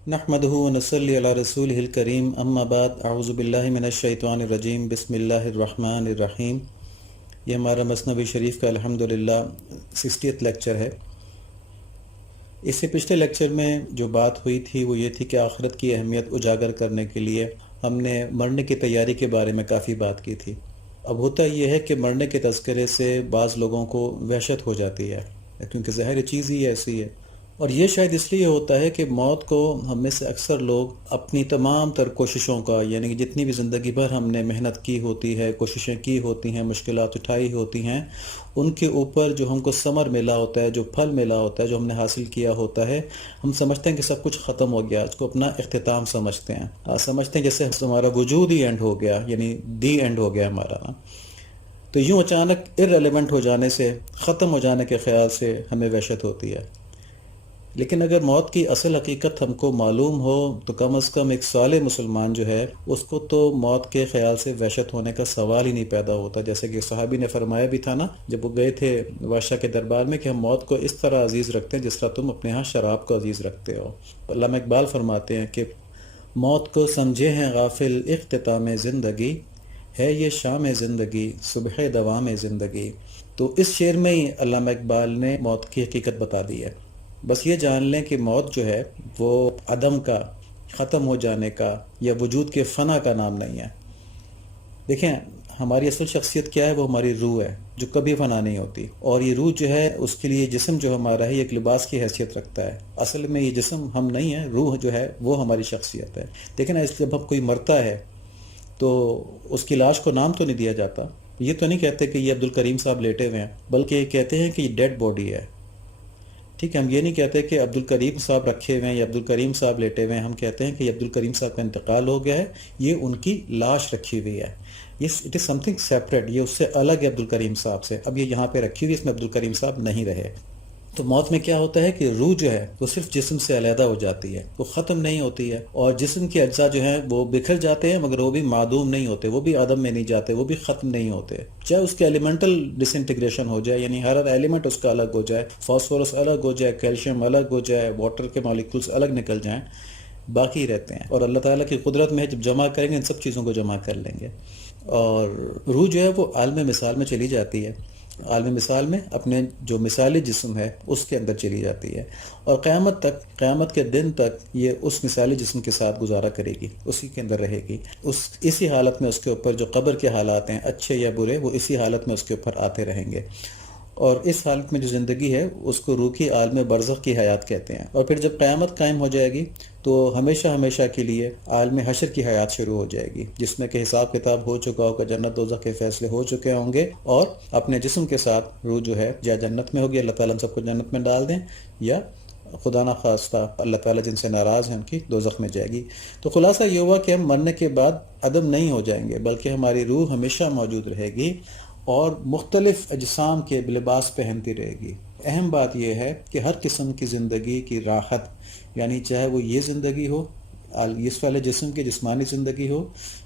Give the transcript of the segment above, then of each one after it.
نحمده ونصلي على رسوله الكريم اما بعد اعوذ باللہ من الشیطان الرجیم بسم اللہ الرحمن الرحیم۔ یہ ہمارا مثنوی شریف کا الحمدللہ 60th لیکچر ہے۔ اس سے پچھلے لیکچر میں جو بات ہوئی تھی وہ یہ تھی کہ آخرت کی اہمیت اجاگر کرنے کے لیے ہم نے مرنے کی تیاری کے بارے میں کافی بات کی تھی۔ اب ہوتا یہ ہے کہ مرنے کے تذکرے سے بعض لوگوں کو وحشت ہو جاتی ہے، کیونکہ ظاہر چیز ہی ایسی ہے، اور یہ شاید اس لیے ہوتا ہے کہ موت کو ہم میں سے اکثر لوگ اپنی تمام تر کوششوں کا، یعنی کہ جتنی بھی زندگی بھر ہم نے محنت کی ہوتی ہے، کوششیں کی ہوتی ہیں، مشکلات اٹھائی ہوتی ہیں، ان کے اوپر جو ہم کو ثمر ملا ہوتا ہے، جو پھل ملا ہوتا ہے، جو ہم نے حاصل کیا ہوتا ہے، ہم سمجھتے ہیں کہ سب کچھ ختم ہو گیا، اس کو اپنا اختتام سمجھتے ہیں، سمجھتے ہیں جیسے ہمارا وجود ہی اینڈ ہو گیا، یعنی دی اینڈ ہو گیا ہمارا۔ تو یوں اچانک ارریلیونٹ ہو جانے سے، ختم ہو جانے کے خیال سے ہمیں وحشت ہوتی ہے۔ لیکن اگر موت کی اصل حقیقت ہم کو معلوم ہو تو کم از کم ایک صالح مسلمان جو ہے اس کو تو موت کے خیال سے وحشت ہونے کا سوال ہی نہیں پیدا ہوتا، جیسے کہ صحابی نے فرمایا بھی تھا نا جب وہ گئے تھے بادشاہ کے دربار میں کہ ہم موت کو اس طرح عزیز رکھتے ہیں جس طرح تم اپنے ہاں شراب کو عزیز رکھتے ہو۔ علامہ اقبال فرماتے ہیں کہ موت کو سمجھے ہیں غافل اختتام زندگی، ہے یہ شام زندگی صبح دوام زندگی۔ تو اس شعر میں ہی علامہ اقبال نے موت کی حقیقت بتا دی ہے۔ بس یہ جان لیں کہ موت جو ہے وہ عدم کا، ختم ہو جانے کا یا وجود کے فنا کا نام نہیں ہے۔ دیکھیں ہماری اصل شخصیت کیا ہے، وہ ہماری روح ہے جو کبھی فنا نہیں ہوتی، اور یہ روح جو ہے اس کے لیے جسم جو ہمارا ہے ایک لباس کی حیثیت رکھتا ہے۔ اصل میں یہ جسم ہم نہیں ہیں، روح جو ہے وہ ہماری شخصیت ہے۔ دیکھیں نا، جب ہم کوئی مرتا ہے تو اس کی لاش کو نام تو نہیں دیا جاتا، یہ تو نہیں کہتے کہ یہ عبدالکریم صاحب لیٹے ہوئے ہیں، بلکہ یہ کہتے ہیں کہ یہ ڈیڈ باڈی ہے۔ ٹھیک ہے، ہم یہ نہیں کہتے کہ عبدالکریم صاحب رکھے ہوئے ہیں یا عبدالکریم صاحب لیٹے ہوئے ہیں، ہم کہتے ہیں کہ یہ عبدالکریم صاحب کا انتقال ہو گیا ہے، یہ ان کی لاش رکھی ہوئی ہے، it is some thing separate, یہ اس سے الگ ہے عبدالکریم صاحب سے، اب یہ یہاں پہ رکھی ہوئی، اس میں عبدالکریم صاحب نہیں رہے۔ تو موت میں کیا ہوتا ہے کہ روح جو ہے وہ صرف جسم سے علیحدہ ہو جاتی ہے، وہ ختم نہیں ہوتی ہے، اور جسم کے اجزاء جو ہیں وہ بکھر جاتے ہیں مگر وہ بھی معدوم نہیں ہوتے، وہ بھی عدم میں نہیں جاتے، وہ بھی ختم نہیں ہوتے، چاہے اس کے ایلیمنٹل ڈس انٹیگریشن ہو جائے، یعنی ہر ایلیمنٹ اس کا الگ ہو جائے، فاسفورس الگ ہو جائے، کیلشیم الگ ہو جائے، واٹر کے مالیکولز الگ نکل جائیں، باقی رہتے ہیں، اور اللہ تعالیٰ کی قدرت میں ہے جب جمع کریں گے ان سب چیزوں کو جمع کر لیں گے، اور روح جو ہے وہ عالم مثال میں چلی جاتی ہے، عالم مثال میں اپنے جو مثالی جسم ہے اس کے اندر چلی جاتی ہے، اور قیامت تک، قیامت کے دن تک یہ اس مثالی جسم کے ساتھ گزارا کرے گی، اسی کے اندر رہے گی، اسی حالت میں اس کے اوپر جو قبر کے حالات ہیں اچھے یا برے وہ اسی حالت میں اس کے اوپر آتے رہیں گے، اور اس حالت میں جو زندگی ہے اس کو روح کی عالم برزخ کی حیات کہتے ہیں، اور پھر جب قیامت قائم ہو جائے گی تو ہمیشہ ہمیشہ کے لیے عالم حشر کی حیات شروع ہو جائے گی، جس میں کہ حساب کتاب ہو چکا ہوگا، جنت دوزخ کے فیصلے ہو چکے ہوں گے، اور اپنے جسم کے ساتھ روح جو ہے یا جنت میں ہوگی، اللہ تعالیٰ ہم سب کو جنت میں ڈال دیں، یا خدا نہ خواستہ اللہ تعالیٰ جن سے ناراض ہیں ان کی دوزخ میں جائے گی۔ تو خلاصہ یہ ہوا کہ ہم مرنے کے بعد عدم نہیں ہو جائیں گے، بلکہ ہماری روح ہمیشہ موجود رہے گی اور مختلف اجسام کے لباس پہنتی رہے گی۔ اہم بات یہ ہے کہ ہر قسم کی زندگی کی راحت، یعنی چاہے وہ یہ زندگی ہو، اس والے جسم کی جسمانی زندگی ہو،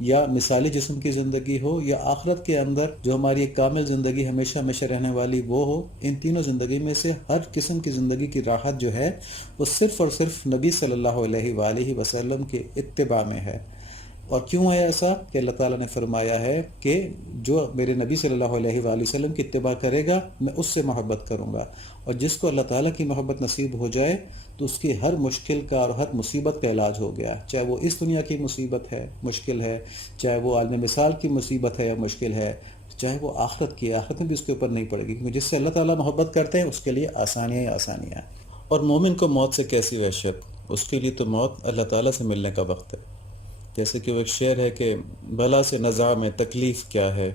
یا مثالی جسم کی زندگی ہو، یا آخرت کے اندر جو ہماری ایک کامل زندگی ہمیشہ ہمیشہ رہنے والی وہ ہو، ان تینوں زندگی میں سے ہر قسم کی زندگی کی راحت جو ہے وہ صرف اور صرف نبی صلی اللہ علیہ وآلہ وسلم کے اتباع میں ہے۔ اور کیوں ہے ایسا کہ اللہ تعالیٰ نے فرمایا ہے کہ جو میرے نبی صلی اللہ علیہ وآلہ وسلم کی اتباع کرے گا میں اس سے محبت کروں گا، اور جس کو اللہ تعالیٰ کی محبت نصیب ہو جائے تو اس کی ہر مشکل کا اور ہر مصیبت کا علاج ہو گیا، چاہے وہ اس دنیا کی مصیبت ہے، مشکل ہے، چاہے وہ عالم مثال کی مصیبت ہے یا مشکل ہے، چاہے وہ آخرت کی، آخرت میں بھی اس کے اوپر نہیں پڑے گی، کیونکہ جس سے اللہ تعالیٰ محبت کرتے ہیں اس کے لیے آسانیاں ہی آسانیاں۔ اور مومن کو موت سے کیسی وحشت، اس کے لیے تو موت اللہ تعالیٰ سے ملنے کا وقت ہے، جیسے کہ وہ ایک شعر ہے کہ بلا سے نزاع میں تکلیف کیا ہے،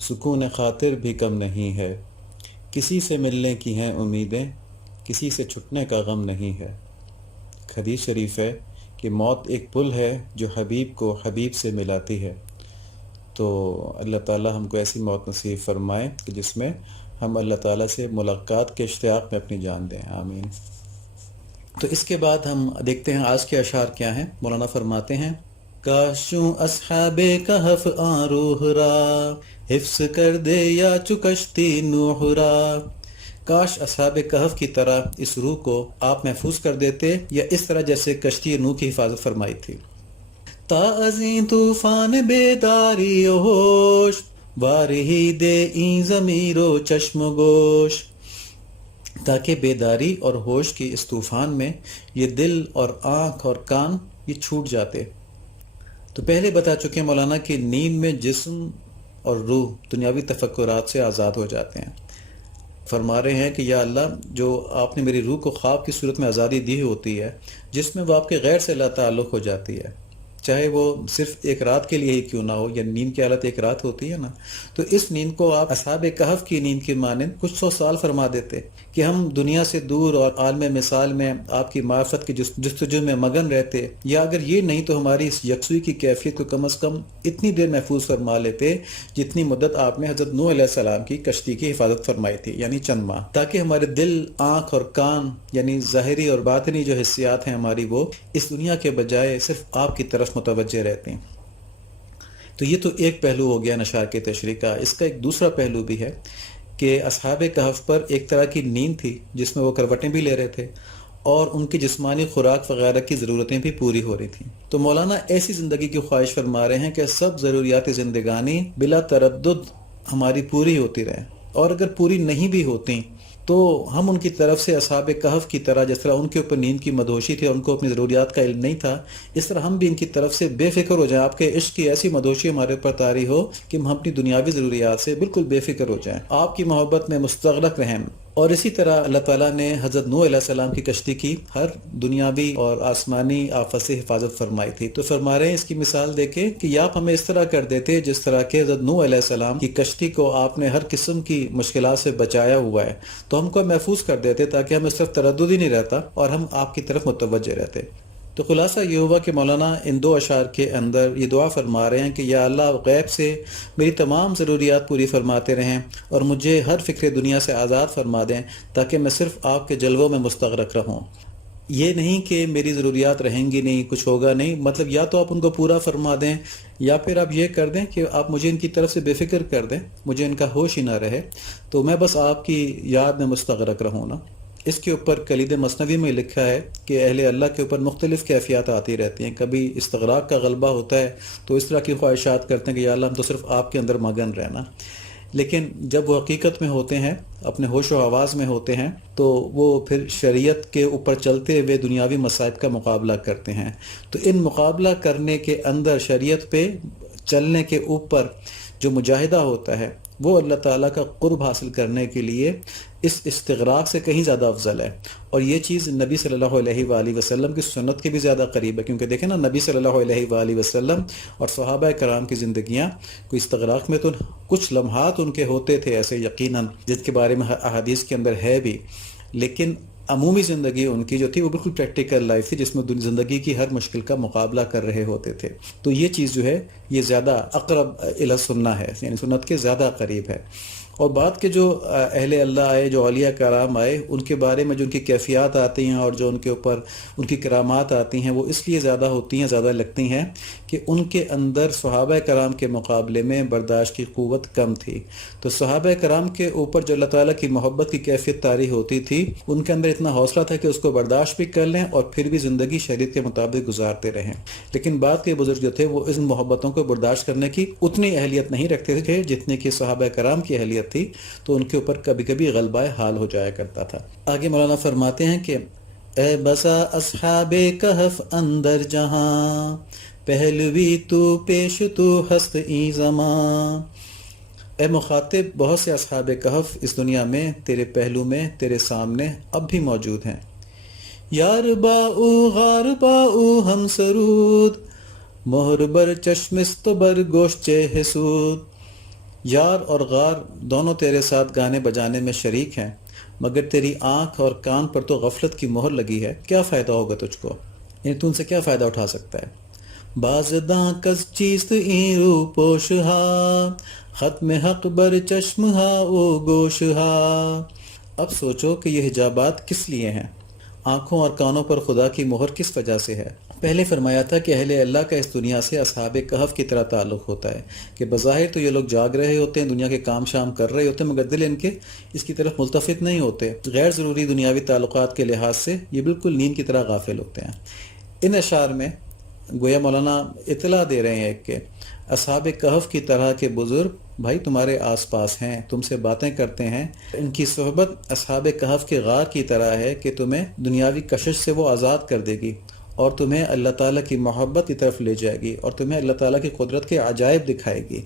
سکون خاطر بھی کم نہیں ہے، کسی سے ملنے کی ہیں امیدیں، کسی سے چھٹنے کا غم نہیں ہے۔ حدیث شریف ہے کہ موت ایک پل ہے جو حبیب کو حبیب سے ملاتی ہے، تو اللہ تعالیٰ ہم کو ایسی موت نصیب فرمائے کہ جس میں ہم اللہ تعالیٰ سے ملاقات کے اشتیاق میں اپنی جان دیں، آمین۔ تو اس کے بعد ہم دیکھتے ہیں آج کے اشعار کیا ہیں۔ مولانا فرماتے ہیں، کاشوں اصحاب کہف روح را، حفظ کر دے یا چکشتی نوح را، کاش اصحاب کہف کی طرح اس روح کو آپ محفوظ کر دیتے، یا اس طرح جیسے کشتی نوح کی حفاظت فرمائی تھی۔ تا ازیں طوفان بیداری و ہوش، وارہی دے این ضمیر و چشم و گوش، تاکہ بیداری اور ہوش کی اس طوفان میں یہ دل اور آنکھ اور کان یہ چھوٹ جاتے۔ تو پہلے بتا چکے مولانا کہ نیند میں جسم اور روح دنیاوی تفکرات سے آزاد ہو جاتے ہیں۔ فرما رہے ہیں کہ یا اللہ، جو آپ نے میری روح کو خواب کی صورت میں آزادی دی ہوتی ہے، جس میں وہ آپ کے غیر سے لا تعلق ہو جاتی ہے، چاہے وہ صرف ایک رات کے لیے ہی کیوں نہ ہو، یا نیند کی حالت ایک رات ہوتی ہے نا، تو اس نیند کو آپ اصحاب کہف کی نیند کے مانند کچھ 100 سال فرما دیتے کہ ہم دنیا سے دور اور عالم مثال میں آپ کی معرفت کی جستجو میں مگن رہتے، یا اگر یہ نہیں تو ہماری اس یکسوئی کی کیفیت کو کم از کم اتنی دیر محفوظ فرما لیتے جتنی مدت آپ نے حضرت نوح علیہ السلام کی کشتی کی حفاظت فرمائی تھی، یعنی چند ماہ، تاکہ ہمارے دل، آنکھ اور کان، یعنی ظاہری اور باطنی جو حسیات ہیں ہماری، وہ اس دنیا کے بجائے صرف آپ کی طرف متوجہ رہتے ہیں۔ تو یہ تو ایک پہلو ہو گیا نشار کی تشریح کا۔ اس کا ایک دوسرا پہلو بھی ہے کہ اصحاب کہف پر ایک طرح کی نیند تھی جس میں وہ کروٹیں بھی لے رہے تھے اور ان کی جسمانی خوراک وغیرہ کی ضرورتیں بھی پوری ہو رہی تھیں۔ تو مولانا ایسی زندگی کی خواہش فرما رہے ہیں کہ سب ضروریات زندگانی بلا تردد ہماری پوری ہوتی رہے، اور اگر پوری نہیں بھی ہوتی تو ہم ان کی طرف سے اصحاب کہف کی طرح، جس طرح ان کے اوپر نیند کی مدہوشی تھی اور ان کو اپنی ضروریات کا علم نہیں تھا، اس طرح ہم بھی ان کی طرف سے بے فکر ہو جائیں۔ آپ کے عشق کی ایسی مدہوشی ہمارے اوپر طاری ہو کہ ہم اپنی دنیاوی ضروریات سے بالکل بے فکر ہو جائیں، آپ کی محبت میں مستغرق رہیں۔ اور اسی طرح اللہ تعالیٰ نے حضرت نوح علیہ السلام کی کشتی کی ہر دنیاوی اور آسمانی آفت سے حفاظت فرمائی تھی۔ تو فرما رہے ہیں اس کی مثال دیکھیں کہ آپ ہمیں اس طرح کر دیتے جس طرح کہ حضرت نوح علیہ السلام کی کشتی کو آپ نے ہر قسم کی مشکلات سے بچایا ہوا ہے، تو ہم کو محفوظ کر دیتے تاکہ ہم اس طرف تردد ہی نہیں رہتا اور ہم آپ کی طرف متوجہ رہتے۔ تو خلاصہ یہ ہوا کہ مولانا ان 2 اشعار کے اندر یہ دعا فرما رہے ہیں کہ یا اللہ، غیب سے میری تمام ضروریات پوری فرماتے رہیں اور مجھے ہر فکر دنیا سے آزاد فرما دیں تاکہ میں صرف آپ کے جلووں میں مستغرق رہوں۔ یہ نہیں کہ میری ضروریات رہیں گی نہیں، کچھ ہوگا نہیں، مطلب یا تو آپ ان کو پورا فرما دیں یا پھر آپ یہ کر دیں کہ آپ مجھے ان کی طرف سے بے فکر کر دیں، مجھے ان کا ہوش ہی نہ رہے، تو میں بس آپ کی یاد میں مستغرق رہوں نا۔ اس کے اوپر کلید مثنوی میں لکھا ہے کہ اہل اللہ کے اوپر مختلف کیفیات آتی رہتی ہیں، کبھی استغراق کا غلبہ ہوتا ہے تو اس طرح کی خواہشات کرتے ہیں کہ یا اللہ ہم تو صرف آپ کے اندر مگن رہنا، لیکن جب وہ حقیقت میں ہوتے ہیں، اپنے ہوش و حواس میں ہوتے ہیں، تو وہ پھر شریعت کے اوپر چلتے ہوئے دنیاوی مصائب کا مقابلہ کرتے ہیں۔ تو ان مقابلہ کرنے کے اندر شریعت پہ چلنے کے اوپر جو مجاہدہ ہوتا ہے وہ اللہ تعالیٰ کا قرب حاصل کرنے کے لیے اس استغراق سے کہیں زیادہ افضل ہے، اور یہ چیز نبی صلی اللہ علیہ وآلہ وسلم کی سنت کے بھی زیادہ قریب ہے، کیونکہ دیکھیں نا، نبی صلی اللہ علیہ وآلہ وسلم اور صحابہ کرام کی زندگیاں کوئی استغراق میں تو کچھ لمحات ان کے ہوتے تھے ایسے یقیناً، جن کے بارے میں احادیث کے اندر ہے بھی، لیکن عمومی زندگی ان کی جو تھی وہ بالکل پریکٹیکل لائف تھی جس میں زندگی کی ہر مشکل کا مقابلہ کر رہے ہوتے تھے۔ تو یہ چیز جو ہے یہ زیادہ اقرب الی سنہ ہے، یعنی سنت کے زیادہ قریب ہے۔ اور بعد کے جو اہل اللہ آئے، جو اولیاء کرام آئے، ان کے بارے میں جو ان کی کیفیات آتی ہیں اور جو ان کے اوپر ان کی کرامات آتی ہیں، وہ اس لیے زیادہ ہوتی ہیں، زیادہ لگتی ہیں کہ ان کے اندر صحابہ کرام کے مقابلے میں برداشت کی قوت کم تھی۔ تو صحابہ کرام کے اوپر جو اللہ تعالیٰ کی محبت کی کیفیت طاری ہوتی تھی، ان کے اندر اتنا حوصلہ تھا کہ اس کو برداشت بھی کر لیں اور پھر بھی زندگی شریعت کے مطابق گزارتے رہیں۔ لیکن بعد کے بزرگ جو تھے وہ ان محبتوں کو برداشت کرنے کی اتنی اہلیت نہیں رکھتے تھے جتنے کہ صحابہ کرام کی اہلیت تھی، تو ان کے اوپر کبھی کبھی غلبہ حال ہو جایا کرتا تھا۔ آگے مولانا فرماتے ہیں کہ اے بسا اصحاب کہف اندر جہاں، پہلوی تو پیش تو ہست ای زمان۔ اے مخاطب، بہت سے اصحاب کہف اس دنیا میں تیرے پہلو میں، تیرے سامنے اب بھی موجود ہیں۔ یار باؤ غار باؤ ہم سرود، مہر بر چشمست بر گوشت حسود۔ یار اور غار دونوں تیرے ساتھ گانے بجانے میں شریک ہیں، مگر تیری آنکھ اور کان پر تو غفلت کی مہر لگی ہے، کیا فائدہ ہوگا تجھ کو؟ یعنی تو ان سے کیا فائدہ اٹھا سکتا ہے؟ بازداں کس چیز این رو پوش ہا، ختم حق بر چشم ہا او گوش ہا۔ اب سوچو کہ یہ حجابات کس لیے ہیں، آنکھوں اور کانوں پر خدا کی مہر کس وجہ سے ہے؟ پہلے فرمایا تھا کہ اہل اللہ کا اس دنیا سے اصحاب کہف کی طرح تعلق ہوتا ہے کہ بظاہر تو یہ لوگ جاگ رہے ہوتے ہیں، دنیا کے کام شام کر رہے ہوتے ہیں، مگر دل ان کے اس کی طرف ملتفت نہیں ہوتے، غیر ضروری دنیاوی تعلقات کے لحاظ سے یہ بالکل نیند کی طرح غافل ہوتے ہیں۔ ان اشعار میں گویا مولانا اطلاع دے رہے ہیں کہ اصحاب کہف کی طرح کے بزرگ بھائی تمہارے آس پاس ہیں، تم سے باتیں کرتے ہیں، ان کی صحبت اصحاب کہف کے غار کی طرح ہے کہ تمہیں دنیاوی کشش سے وہ آزاد کر دے گی اور تمہیں اللہ تعالیٰ کی محبت کی طرف لے جائے گی اور تمہیں اللہ تعالیٰ کی قدرت کے عجائب دکھائے گی۔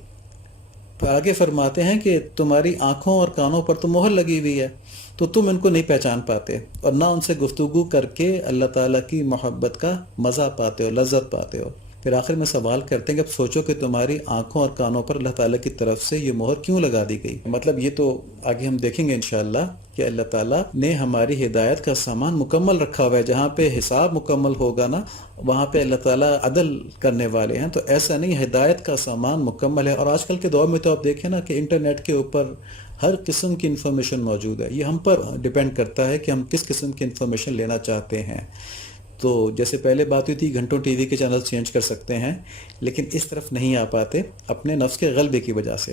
پھر آگے فرماتے ہیں کہ تمہاری آنکھوں اور کانوں پر تو مہر لگی ہوئی ہے، تو تم ان کو نہیں پہچان پاتے اور نہ ان سے گفتگو کر کے اللہ تعالیٰ کی محبت کا مزہ پاتے ہو، لذت پاتے ہو۔ پھر آخر میں سوال کرتے ہیں کہ اب سوچو کہ تمہاری آنکھوں اور کانوں پر اللہ تعالیٰ کی طرف سے یہ مہر کیوں لگا دی گئی؟ مطلب یہ تو آگے ہم دیکھیں گے انشاءاللہ کہ اللہ تعالیٰ نے ہماری ہدایت کا سامان مکمل رکھا ہوا ہے، جہاں پہ حساب مکمل ہوگا نا وہاں پہ اللہ تعالیٰ عدل کرنے والے ہیں، تو ایسا نہیں، ہدایت کا سامان مکمل ہے۔ اور آج کل کے دور میں تو آپ دیکھیں نا کہ انٹرنیٹ کے اوپر ہر قسم کی انفارمیشن موجود ہے، یہ ہم پر ڈیپینڈ کرتا ہے کہ ہم کس قسم کی انفارمیشن لینا چاہتے ہیں۔ تو جیسے پہلے بات ہوئی تھی گھنٹوں ٹی وی کے چینل چینج کر سکتے ہیں، لیکن اس طرف نہیں آ پاتے اپنے نفس کے غلبے کی وجہ سے۔